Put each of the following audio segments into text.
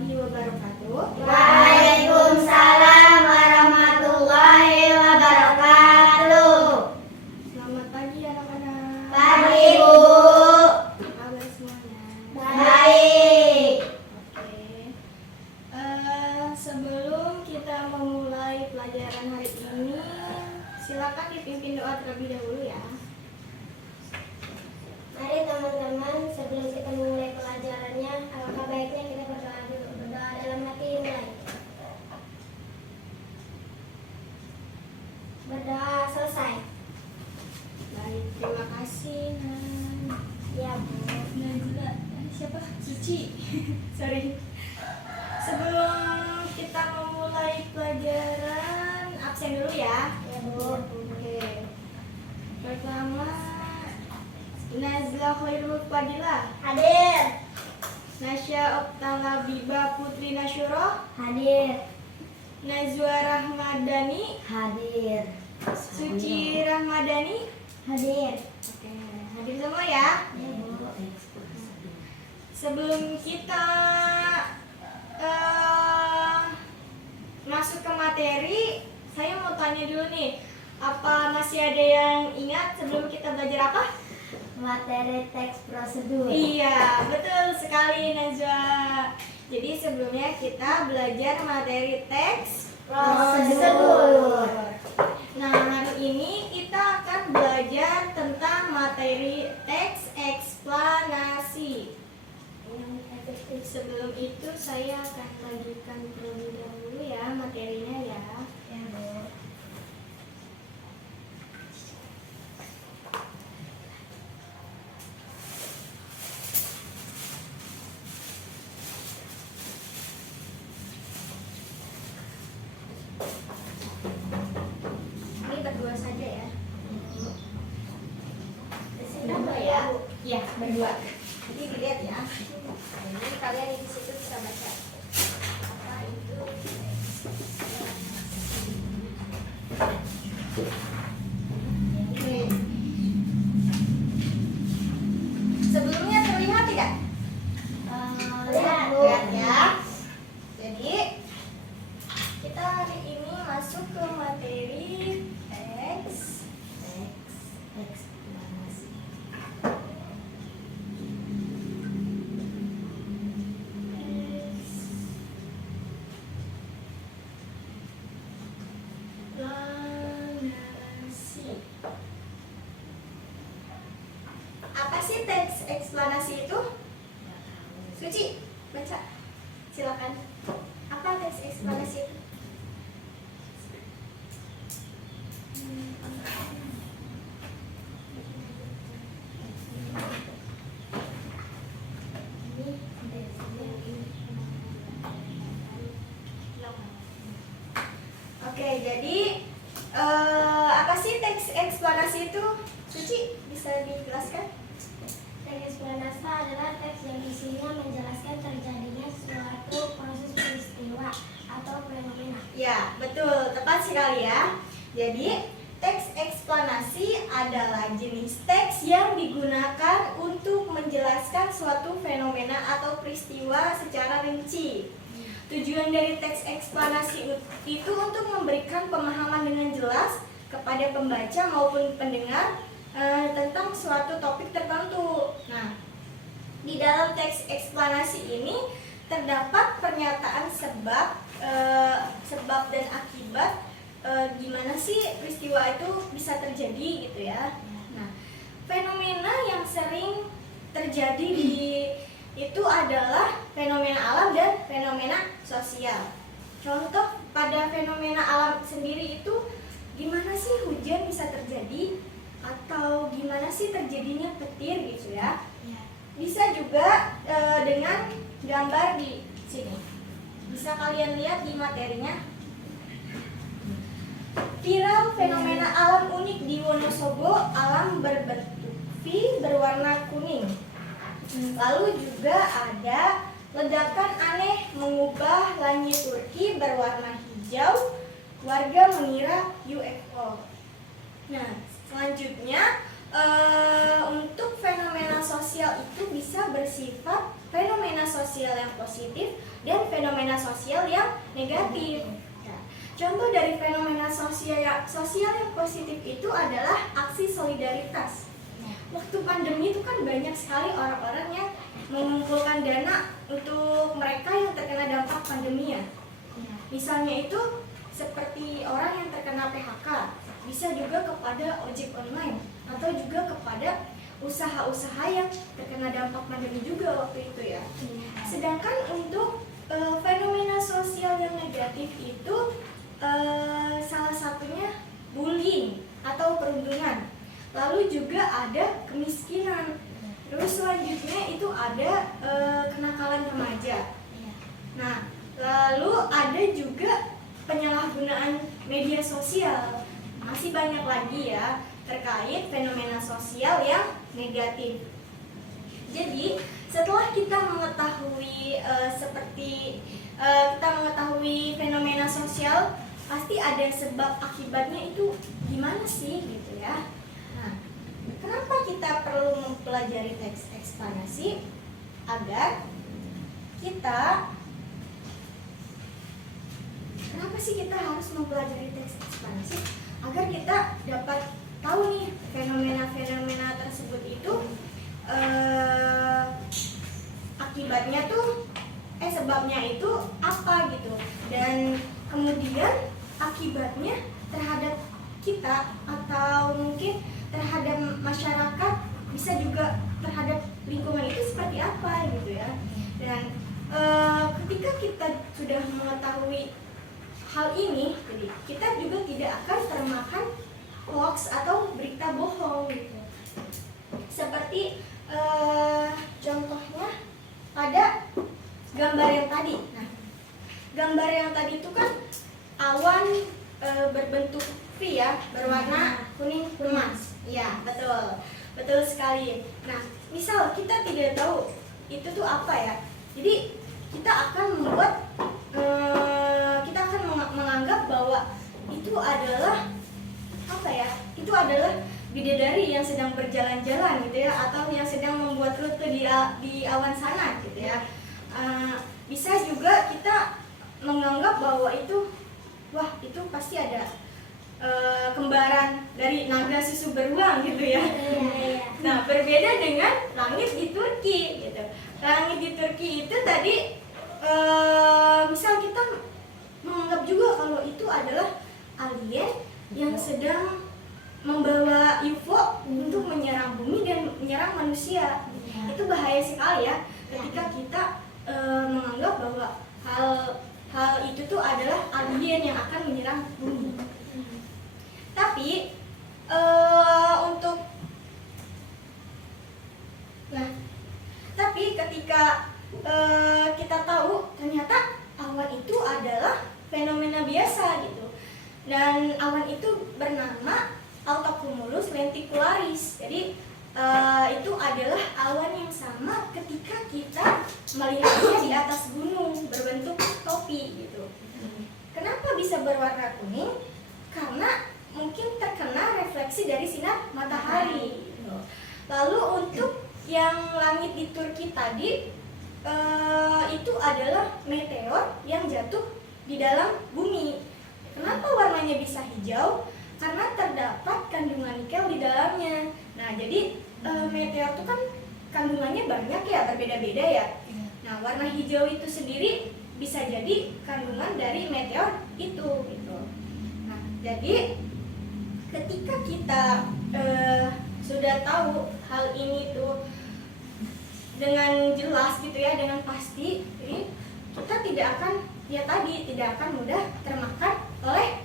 warahmatullahi wabarakatuh. Waalaikumsalam warahmatullahi wabarakatuh. Selamat pagi anak-anak. Pagi, Bu. Apa kabar semuanya? Baik. Oke. Sebelum kita memulai pelajaran hari ini, silakan dipimpin doa terlebih dahulu ya. Mari teman-teman, sebelum kita memulai pelajarannya, alangkah baiknya kita berdoa dulu. Berdoa dalam hati, mulai. Berdoa selesai. Baik, terima kasih. Ya, Bu. Najla, siapa? Suci. Sorry. Sebelum kita memulai pelajaran, absen dulu ya. Ya, Bu. Oke. Pertama, Nazla Khairul Fadilah, Hadir. Nasya Oktala Biba Putri Nasyuro, Hadir. Najwa Rahmadani, Hadir. Suci Rahmadani. Hadir. Oke, hadir semua ya. Ya, Bu. Sebelum kita masuk ke materi, saya mau tanya dulu nih, apa masih ada yang ingat sebelum kita belajar apa? Materi teks prosedur. Iya, betul sekali Najwa. Jadi sebelumnya kita belajar materi teks Prosedur. Nah, hari ini kita akan belajar tentang materi teks eksplanasi. Sebelum itu saya akan lanjutkan terlebih dahulu ya materinya ya. Ya, Bu. Ini berdua saja ya. Berdua ya? Iya, berdua. Jadi dilihat ya. Jadi kalian di situ bisa baca apa itu. Oke. Sebelumnya terlihat tidak? Lihat, Bu. Lihat ya. Jadi kita hari ini masuk ke materi teks Eksplanasi. eksplanasi. Apa sih teks eksplanasi itu? Suci, baca. Silakan. Apa teks eksplanasi itu? Oke, jadi apa sih teks eksplanasi itu? Suci, bisa dijelaskan? Teks eksplanasi adalah teks yang isinya menjelaskan terjadinya suatu proses peristiwa atau fenomena. Ya, betul, tepat sekali ya. Jadi, teks eksplanasi adalah jenis teks yang digunakan untuk menjelaskan suatu fenomena atau peristiwa secara rinci. Tujuan dari teks eksplanasi itu untuk memberikan pemahaman dengan jelas kepada pembaca maupun pendengar tentang suatu topik tertentu. Nah, di dalam teks eksplanasi ini terdapat pernyataan sebab dan akibat gimana sih peristiwa itu bisa terjadi gitu ya. Nah, fenomena yang sering terjadi itu adalah fenomena alam dan fenomena sosial. Contoh pada fenomena alam sendiri itu gimana sih hujan bisa terjadi atau gimana sih terjadinya petir gitu ya. Bisa juga dengan gambar di sini. Bisa kalian lihat di materinya. Viral fenomena alam unik di Wonosobo, alam berbentuk V berwarna kuning. Lalu juga ada ledakan aneh mengubah langit Turki berwarna hijau, warga mengira UFO. Nah, selanjutnya untuk fenomena sosial itu bisa bersifat fenomena sosial sosial yang positif dan fenomena sosial yang negatif. Nah, contoh dari fenomena sosial yang positif itu adalah aksi solidaritas. Waktu pandemi itu kan banyak sekali orang-orang yang mengumpulkan dana untuk mereka yang terkena dampak pandemi ya. Misalnya itu seperti orang yang terkena PHK, bisa juga kepada ojek online atau juga kepada usaha-usaha yang terkena dampak pandemi juga waktu itu ya. Sedangkan untuk fenomena sosial yang negatif itu salah satunya bullying atau perundungan. Lalu juga ada kemiskinan. Terus selanjutnya itu ada kenakalan remaja. Nah, lalu ada juga penyalahgunaan media sosial. Masih banyak lagi ya terkait fenomena sosial yang negatif. Jadi setelah kita mengetahui kita mengetahui fenomena sosial, pasti ada sebab akibatnya itu gimana sih gitu ya. Nah, kenapa kita perlu mempelajari teks eksplanasi? Agar kenapa sih kita harus mempelajari teks eksplanasi? Agar kita dapat tahu nih fenomena-fenomena tersebut itu akibatnya tuh sebabnya itu apa gitu, dan kemudian akibatnya terhadap kita atau mungkin terhadap masyarakat, bisa juga terhadap lingkungan itu seperti apa gitu ya. Dan ketika kita sudah mengetahui hal ini, jadi kita juga tidak akan termakan hoax atau berita bohong gitu. Seperti contohnya pada gambar yang tadi. Nah, gambar yang tadi itu kan awan berbentuk V ya, berwarna kuning emas. Ya, betul sekali. Nah, misal kita tidak tahu itu tuh apa ya, jadi kita akan menganggap bahwa itu adalah apa ya? Itu adalah bidadari yang sedang berjalan-jalan gitu ya, atau yang sedang membuat rute di awan sana gitu ya. Bisa juga kita menganggap bahwa itu, wah itu pasti ada kembaran dari naga susu beruang gitu ya. Nah, berbeda dengan langit di Turki gitu. Langit di Turki itu tadi misal kita menganggap juga kalau itu adalah alien yang sedang membawa UFO untuk menyerang bumi dan menyerang manusia. Itu bahaya sekali ya ketika kita menganggap bahwa hal itu tuh adalah alien yang akan menyerang bumi. Tapi tapi ketika kita tahu ternyata awan itu adalah fenomena biasa gitu, dan awan itu bernama Altocumulus lenticularis. Jadi itu adalah awan yang sama ketika kita melihatnya di atas gunung berbentuk topi gitu. Kenapa bisa berwarna kuning? Karena mungkin terkena refleksi dari sinar matahari gitu. Lalu untuk yang langit di Turki tadi, itu adalah meteor yang jatuh di dalam bumi. Kenapa warnanya bisa hijau? Karena terdapat kandungan nikel di dalamnya. Nah, jadi meteor itu kan kandungannya banyak ya, berbeda-beda ya. Nah, warna hijau itu sendiri bisa jadi kandungan dari meteor itu gitu. Nah, jadi ketika kita sudah tahu hal ini tuh dengan jelas gitu ya, dengan pasti, jadi kita tidak akan mudah termakan oleh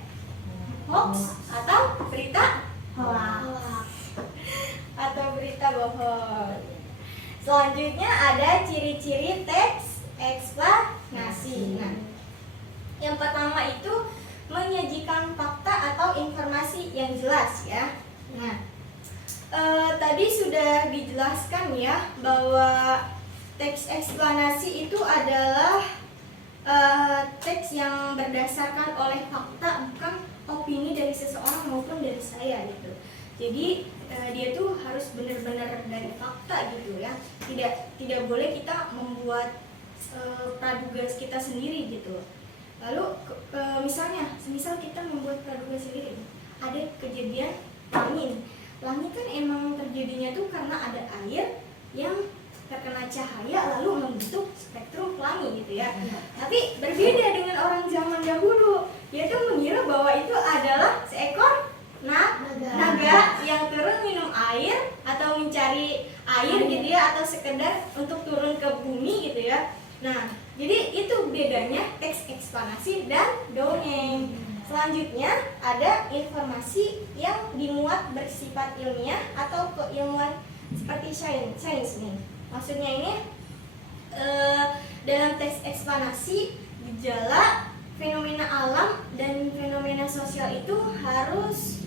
hoax atau berita hoax atau berita bohong. Selanjutnya ada ciri-ciri teks eksplanasi. Nah, yang pertama itu menyajikan fakta atau informasi yang jelas ya. Nah, tadi sudah dijelaskan ya bahwa teks eksplanasi itu adalah teks yang berdasarkan oleh fakta, bukan opini dari seseorang maupun dari saya gitu. Jadi dia tuh harus benar-benar dari fakta gitu ya. Tidak boleh kita membuat praduga kita sendiri gitu. Lalu misal kita membuat praduga sendiri, ada kejadian langit. Langit kan emang terjadinya tuh karena ada air yang terkena cahaya lalu membentuk spektrum pelangi gitu ya. Tapi berbeda dengan orang zaman dahulu, yaitu mengira bahwa itu adalah seekor naga yang turun minum air atau mencari air gitu ya, atau sekedar untuk turun ke bumi gitu ya. Nah, jadi itu bedanya teks eksplanasi dan dongeng. Selanjutnya ada informasi yang dimuat bersifat ilmiah atau keilmuan seperti sains nih. Maksudnya ini dalam teks eksplanasi gejala, fenomena alam dan fenomena sosial itu harus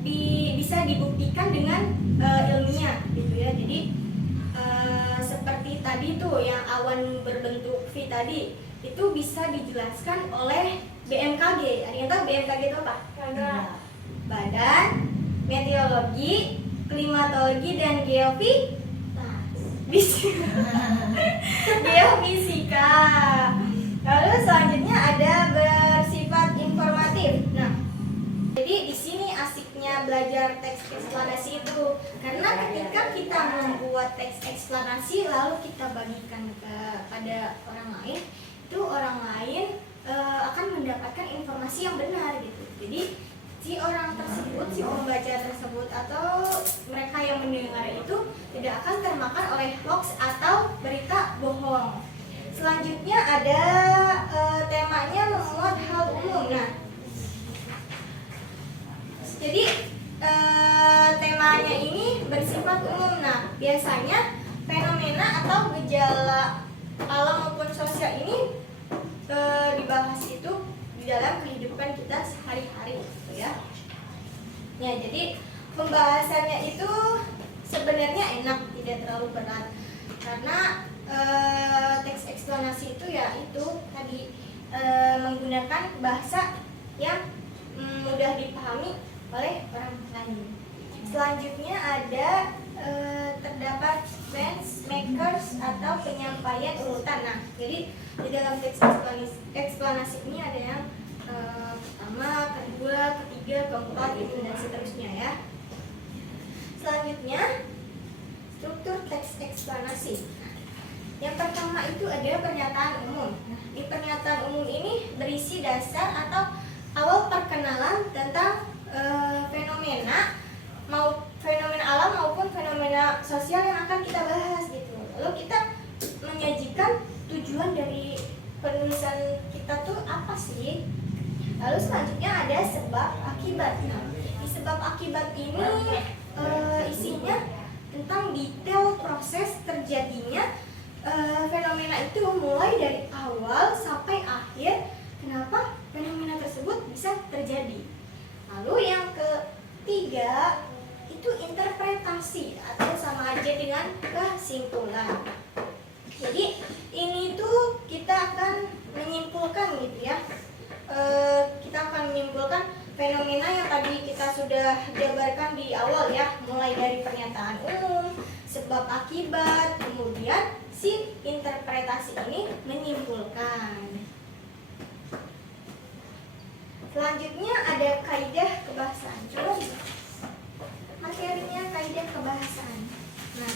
bisa dibuktikan dengan ilmiah gitu ya. Jadi seperti tadi tuh yang awan berbentuk V tadi itu bisa dijelaskan oleh BMKG. Ada yang tahu BMKG itu apa? Badan Meteorologi, Klimatologi dan Geofisika. Lalu selanjutnya ada bersifat informatif. Nah, jadi di sini asiknya belajar teks eksplanasi itu, karena ketika kita membuat teks eksplanasi lalu kita bagikan kepada orang lain, itu orang lain akan mendapatkan informasi yang benar gitu. Jadi si orang tersebut, si pembaca tersebut atau mereka yang mendengar itu tidak akan termakan oleh hoax atau berita bohong. Selanjutnya ada temanya memuat hal umum. Nah, jadi temanya ini bersifat umum. Nah, biasanya fenomena atau gejala alam maupun sosial ini dibahas itu di dalam kehidupan kita sehari-hari gitu ya. Ya, jadi pembahasannya itu sebenarnya enak, tidak terlalu berat. Karena teks eksplanasi itu ya itu tadi menggunakan bahasa yang mudah dipahami oleh orang lain. Selanjutnya ada terdapat bench makers atau penyampaian urutan. Nah, jadi di dalam teks eksplanasi ini ada yang pertama, kedua, ketiga, keempat, itu dan seterusnya ya. Selanjutnya struktur teks eksplanasi. Yang pertama itu ada pernyataan umum. Nah, di pernyataan umum ini berisi dasar atau awal perkenalan tentang fenomena alam maupun fenomena sosial yang akan kita bahas gitu. Lalu kita menyajikan tujuan dari penulisan kita tuh apa sih? Lalu selanjutnya ada sebab akibat. Nah, di sebab akibat ini isinya tentang detail proses terjadinya fenomena itu mulai dari awal sampai akhir, kenapa fenomena tersebut bisa terjadi. Lalu yang ketiga itu interpretasi atau sama aja dengan kesimpulan. Jadi ini tuh kita akan menyimpulkan gitu ya. Kita akan menyimpulkan fenomena yang tadi kita sudah jabarkan di awal ya, mulai dari pernyataan umum, sebab akibat, kemudian si interpretasi ini menyimpulkan. Selanjutnya ada kaidah kebahasaan. Coba materinya kaidah kebahasaan. Nah,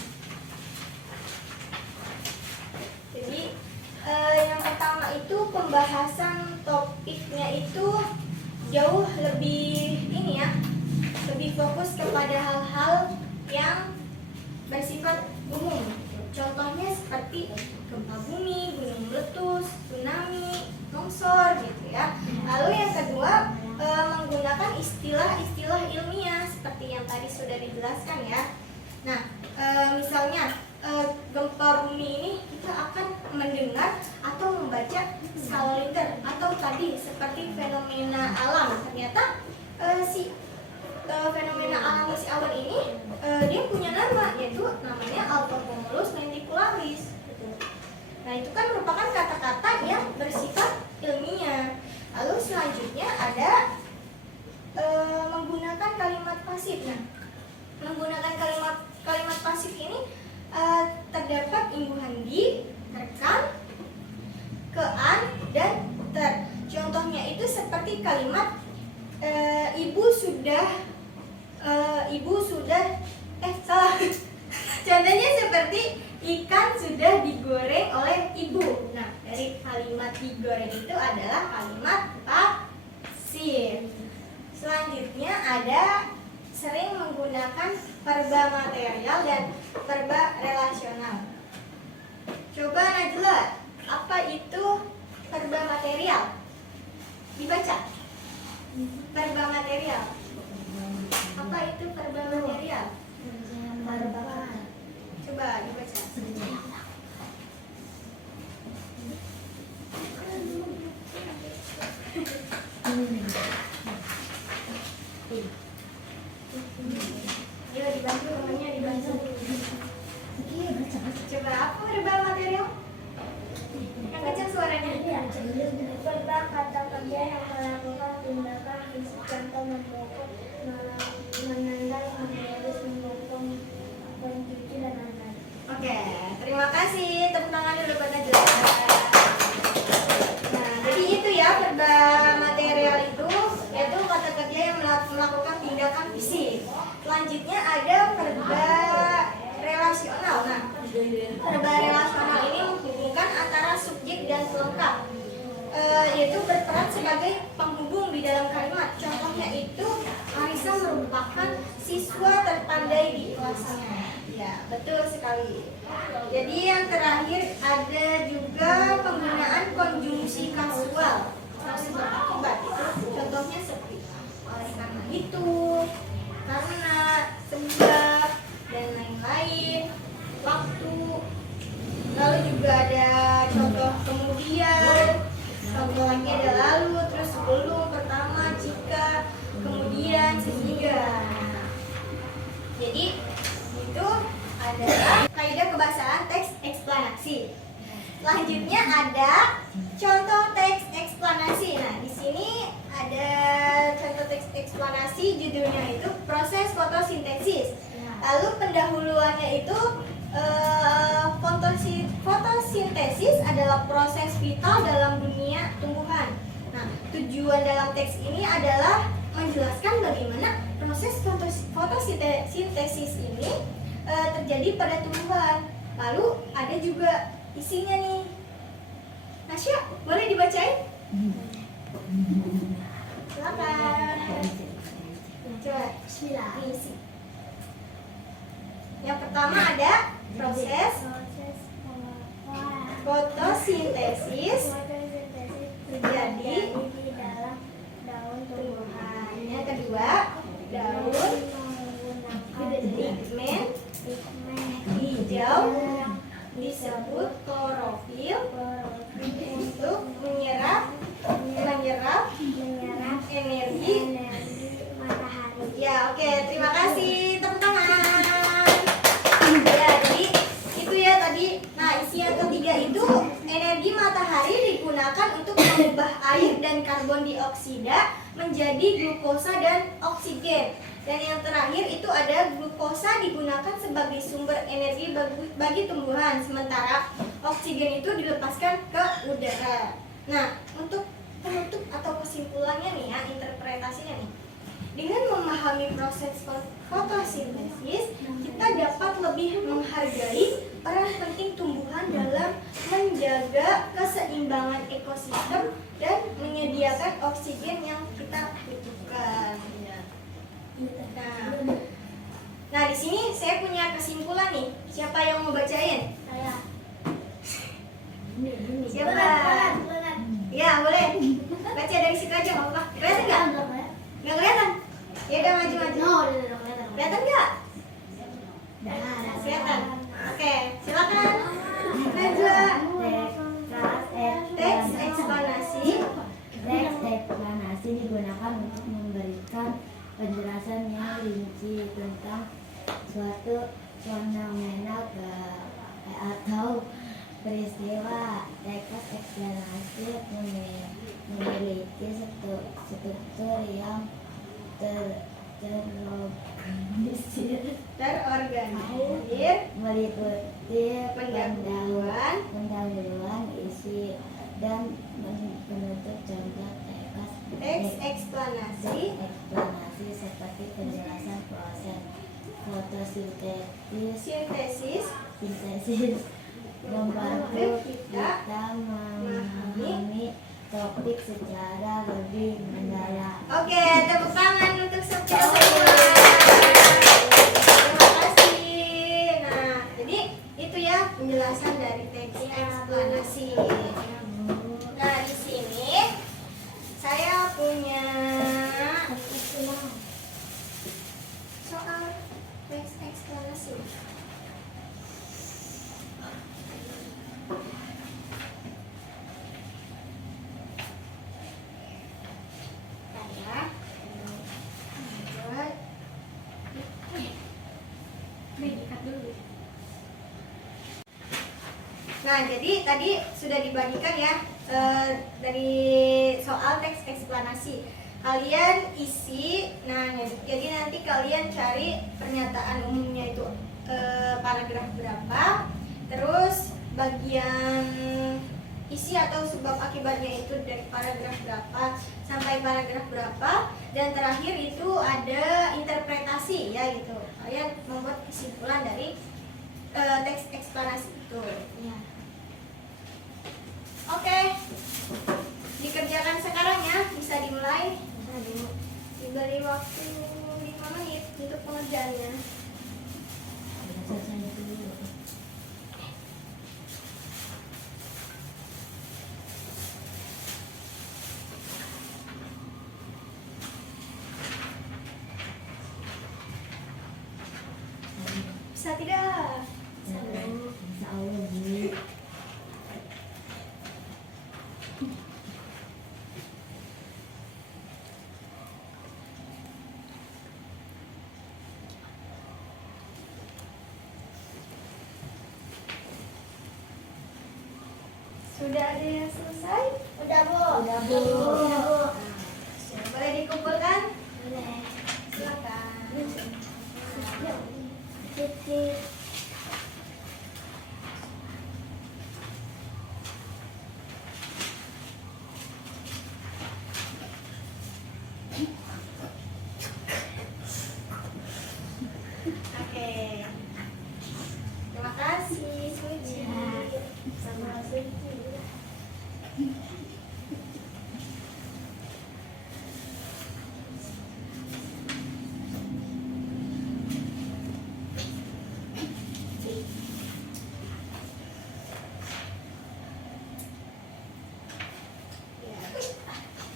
jadi yang pertama itu pembahasan topiknya itu jauh lebih lebih fokus kepada hal-hal yang bersifat umum. Contohnya seperti gempa bumi, gunung meletus, tsunami, longsor gitu ya. Lalu yang kedua menggunakan istilah-istilah ilmiah seperti yang tadi sudah dijelaskan ya. Nah, misalnya gempa bumi ini kita akan mendengar atau membaca skala Richter, atau tadi seperti fenomena alam. Ternyata fenomena alam si awan ini dia punya nama, yaitu namanya Altocumulus lenticularis gitu. Nah, itu kan merupakan kata-kata yang bersifat ilmiah. Lalu selanjutnya ada menggunakan kalimat pasif. Nah, menggunakan kalimat pasif ini terdapat imbuhan di, terkam, ke an dan ter. Contohnya itu seperti kalimat ibu sudah salah. Contohnya seperti ikan sudah digoreng oleh ibu. Nah, dari kalimat digoreng itu adalah kalimat pasif. Selanjutnya ada sering menggunakan verba material dan verba relasional. Coba Najla, apa itu verba material? Dibaca. Verba material. Apa itu verba material? Coba dibaca. Ayo dibantu, temannya dibantu. Coba apa verba material? Yang kecil suaranya. Verba kata kerja yang melakukan tindakan fisik, contoh membungkuk, menendang, menulis, membungkuk, mencuci, dan lain-lain. Oke, terima kasih. Tepuk tangan dulu buat Najla. Nah, jadi itu ya verba material itu yaitu kata kerja yang melakukan tindakan fisik. Selanjutnya ada verba relasional. Nah, verba relasional ini menghubungkan antara subjek dan pelengkap, yaitu berperan sebagai penghubung di dalam kalimat. Contohnya itu Arisa merupakan siswa terpandai di kelasnya. Ya, betul sekali. Jadi yang terakhir ada juga penggunaan konjungsi kasual. Akibat itu contohnya seperti oleh karena itu, karena, sebab, dan lain-lain. Waktu. Lalu juga ada contoh kemudian. Contoh lagi ada lalu, terus sebelum, pertama, jika, kemudian, sehingga. Jadi itu adalah kaidah kebahasaan teks eksplanasi. Selanjutnya ada contoh teks eksplanasi. Nah, di sini ada contoh teks eksplanasi, judulnya itu proses fotosintesis. Lalu pendahuluannya itu fotosintesis adalah proses vital dalam dunia tumbuhan. Nah, tujuan dalam teks ini adalah menjelaskan bagaimana proses fotosintesis ini terjadi pada tumbuhan. Lalu ada juga isinya nih. Nasya, boleh dibacain? Silakan. Coba, bismillah. Isi. Yang pertama ada proses fotosintesis terjadi di dalam daun tumbuhan. Yang kedua, daun pigmen hijau disebut klorofil untuk menyerap energi matahari. Ya, oke, terima kasih. Tepuk tangan. Ya, jadi itu ya tadi. Nah, isi yang ketiga itu energi matahari digunakan untuk mengubah air dan karbon dioksida menjadi glukosa dan oksigen. Dan yang terakhir itu ada glukosa digunakan sebagai sumber energi bagi tumbuhan, sementara oksigen itu dilepaskan ke udara. Nah, untuk penutup atau kesimpulannya nih ya, interpretasinya nih. Dengan memahami proses fotosintesis, kita dapat lebih menghargai peran penting tumbuhan dalam menjaga keseimbangan ekosistem dan menyediakan oksigen yang kita butuhkan. Nah, di sini saya punya kesimpulan nih. Siapa yang mau bacain? Saya. Siapa? Ya, boleh. Baca dari situ aja, nggak apa-apa. Kelihatan nggak? Nggak kelihatan? Ya udah, maju-maju. Kelihatan nggak? Kelihatan. Oke, silakan. Najwa. Teks eksplanasi. Teks eksplanasi digunakan untuk memberikan penjelasan yang rinci tentang suatu fenomena atau peristiwa. Teks eksplanasi memiliki struktur yang terorganisir meliputi pendahuluan, isi, dan penutup contoh Teks eksplanasi eksplanasi seperti penjelasan proses fotosintesis sintesis membantu kita memahami topik secara lebih mendalam. Oke, tepuk tangan untuk Sophia semua. Terima kasih. Nah, jadi itu ya penjelasan dari teks eksplanasi. Nah, di sini saya punya soal teks eksplanasi. Nah, jadi tadi sudah dibagikan ya dari soal teks eksplanasi. Kalian isi, nah jadi nanti kalian cari pernyataan umumnya itu paragraf berapa, terus bagian isi atau sebab akibatnya itu dari paragraf berapa sampai paragraf berapa, dan terakhir itu ada interpretasi ya gitu. Kalian membuat kesimpulan dari teks eksplanasi itu. Ya. Oke, dikerjakan sekarang ya, bisa dimulai. Diberi waktu 5 menit untuk pengerjaannya. Selesai dulu. Bisa tidak? Insya Allah, Bu. Sudah ada yang selesai? Udah, Bu. Udah, Bu. Udah, Bu. Boleh dikumpulkan? Boleh. Silakan. Titik. Oke. Terima kasih, Suci. Sama Suci.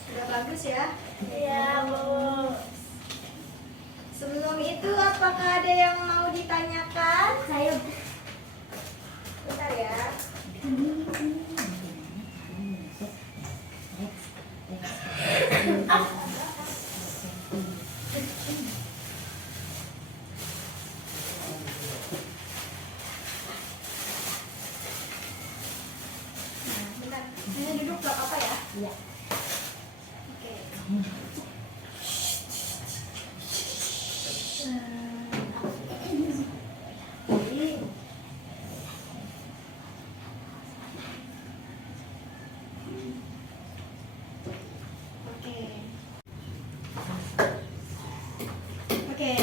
Sudah bagus ya. Iya, Bu. Sebelum itu apakah ada yang mau ditanyakan? Saya Bentar ya. Nah, bentar. Hanya duduk gak apa-apa ya? Iya. Oke. Jadi, oke. Oke.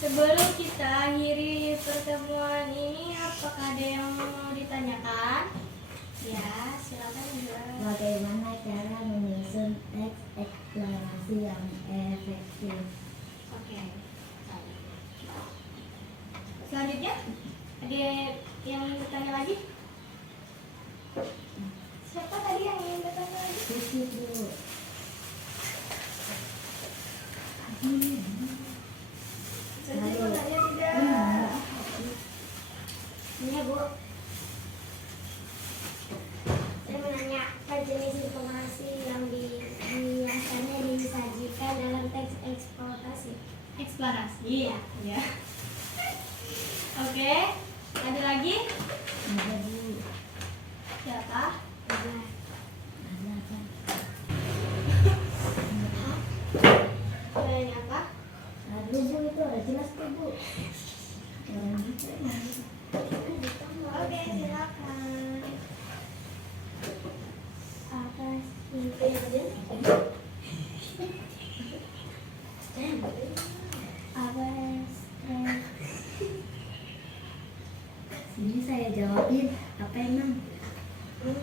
Sebelum kita akhiri pertemuan ini, apakah ada yang mau ditanyakan? Ya, silakan juga. Bagaimana cara menyusun teks eksplanasi yang efektif? Oke. Selanjutnya, ada yang ingin bertanya lagi? Siapa tadi yang ingin bertanya lagi? Suci, Bu. Suci Halo. bertanya tidak? Ini, Bu. Saya menanyakan jenis informasi yang biasanya disajikan dalam teks Eksplanasi. Ya. Oke. Ada lagi? Ada, Bu. Siapa? Ada, kan? Tanya apa? Aduh, Bu, itu ada jelas tuh, Bu. Orang gitu. Oke, silakan. Apa sih? Apa stres? Ini saya jawabin. Apa emang? Bang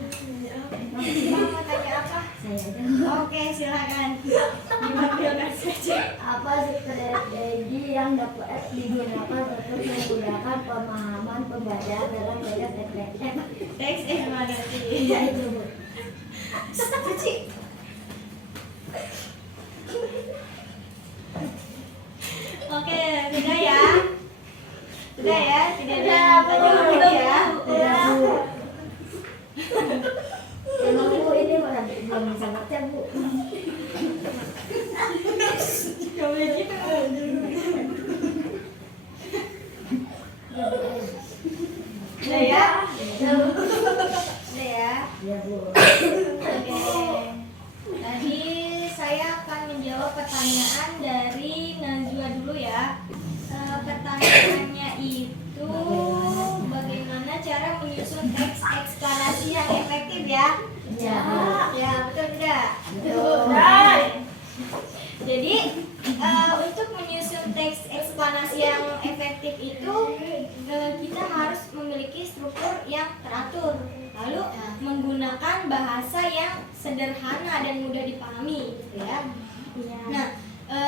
mau tanya apa? Saya jawab. Oke, silakan. Gimana saja. Apa strategi yang dapat digunakan untuk memudahkan pemahaman pembaca dalam teks ekspanasi? Teks ekspanasi. Iya itu Bu. Suci. Oke, sudah ya. Sudah ya, tidak ada tanya lagi ya. Iya Bu. Emang Bu ini belum bisa baca Bu. Gak boleh gitu. Udah ya? Udah ya? Iya Bu. Oke. Tadi saya akan menjawab pertanyaan dari Najwa dulu ya. Pertanyaannya itu bagaimana cara menyusun teks eksplanasi yang efektif ya? Iya. Ya, betul tidak? Betul. Oke. Jadi untuk menyusun teks eksplanasi yang efektif itu kita harus memiliki struktur yang teratur, lalu menggunakan bahasa yang sederhana dan mudah dipahami, gitu ya. Nah,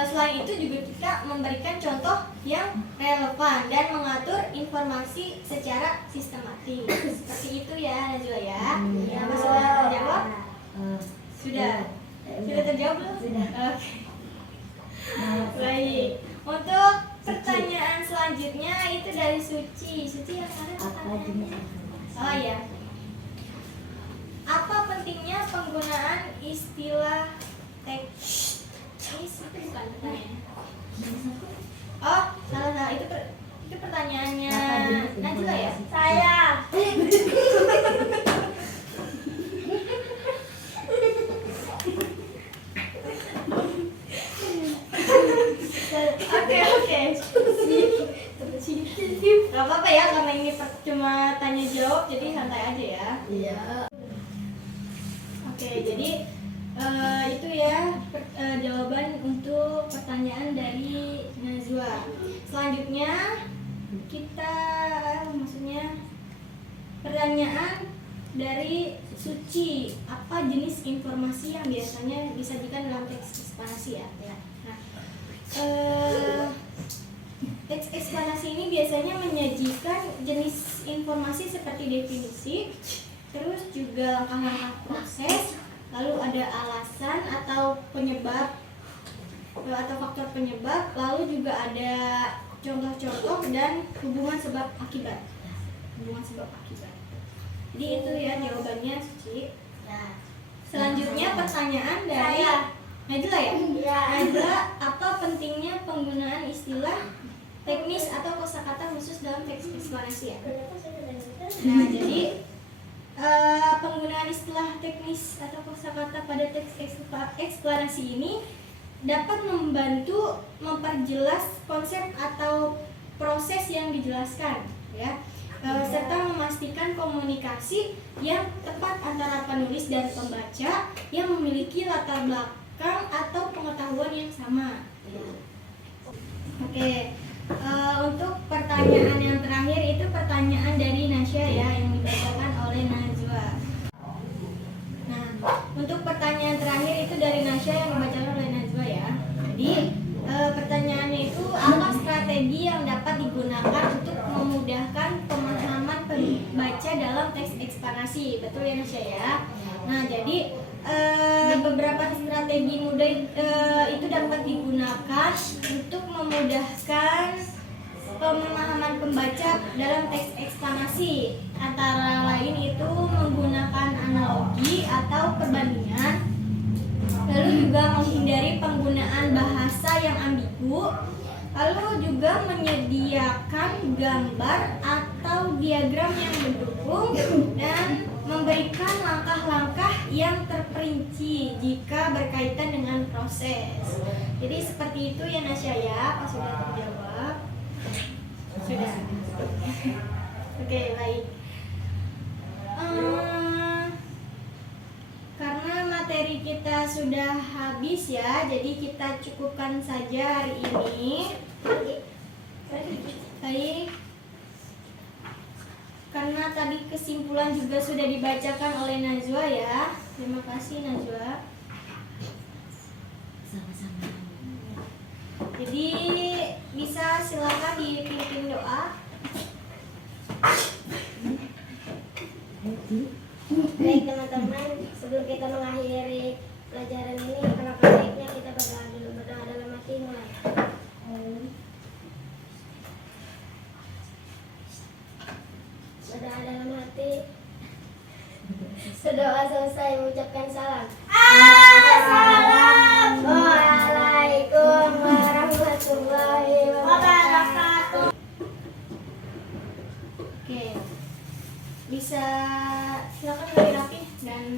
selain itu juga kita memberikan contoh yang relevan dan mengatur informasi secara sistematis. Seperti itu ya, Najwa ya. Apa sudah terjawab? Sudah. Sudah terjawab belum? Sudah. Oke. Baik. Untuk pertanyaan selanjutnya itu dari Suci. Suci yang mana Apa pertanyaannya? jenis informasi? Oh ya. Apa pentingnya penggunaan istilah teks? Ini bukan pertanyaan. Oh, salah. Itu pertanyaannya Apa jenis Najwa ya? informasi? Saya. Oke. Gak apa-apa ya, karena ini cuma tanya jawab, jadi santai aja ya. Iya. Oke, jadi itu ya jawaban untuk pertanyaan dari Najwa. Selanjutnya kita maksudnya pertanyaan dari Suci. Apa jenis informasi yang biasanya disajikan dalam teks eksplanasi ya? Nah, teks eksplanasi ini biasanya menyajikan jenis informasi seperti definisi, terus juga langkah-langkah proses, lalu ada alasan atau penyebab atau faktor penyebab, lalu juga ada contoh-contoh dan hubungan sebab akibat. Jadi itu ya jawabannya, Suci. Selanjutnya pertanyaan dari Najla ya? Najla, apa pentingnya penggunaan istilah teknis atau kosakata khusus dalam teks eksplanasi ya? Nah, jadi penggunaan istilah teknis atau kosakata pada teks eksplanasi ini dapat membantu memperjelas konsep atau proses yang dijelaskan, ya, serta memastikan komunikasi yang tepat antara penulis dan pembaca yang memiliki latar belakang atau pengetahuan yang sama. Oke. Untuk pertanyaan yang terakhir itu pertanyaan dari Nasya ya, yang dibacakan oleh Najwa. Nah, untuk pertanyaan terakhir itu dari Nasya yang dibacakan oleh Najwa ya. Jadi pertanyaannya itu, apa strategi yang dapat digunakan untuk memudahkan pemahaman pembaca dalam teks eksplanasi? Betul ya Nasya ya. Nah, jadi beberapa strategi mudah itu dapat digunakan untuk memudahkan pemahaman pembaca dalam teks eksplanasi. Antara lain itu menggunakan analogi atau perbandingan, lalu juga menghindari penggunaan bahasa yang ambigu, lalu juga menyediakan gambar atau diagram yang mendukung, dan memberikan langkah-langkah yang terperinci jika berkaitan dengan proses. Jadi seperti itu ya Nasya ya. Apa sudah terjawab? Sudah. Oke, baik. Karena sudah habis ya, jadi kita cukupkan saja hari ini. Baik. Karena tadi kesimpulan juga sudah dibacakan oleh Najwa ya. Terima kasih Najwa. Sama-sama. Jadi bisa silakan dipimpin doa. Baik teman-teman, sebelum kita mengakhiri pelajaran ini, alangkah baiknya kita berdoa dulu. Berdoa dalam hati mulai. Berdoa dalam hati. Berdoa selesai mengucapkan salam. Assalamualaikum warahmatullahi wabarakatuh. Oke. Bisa silakan rapi-rapi dan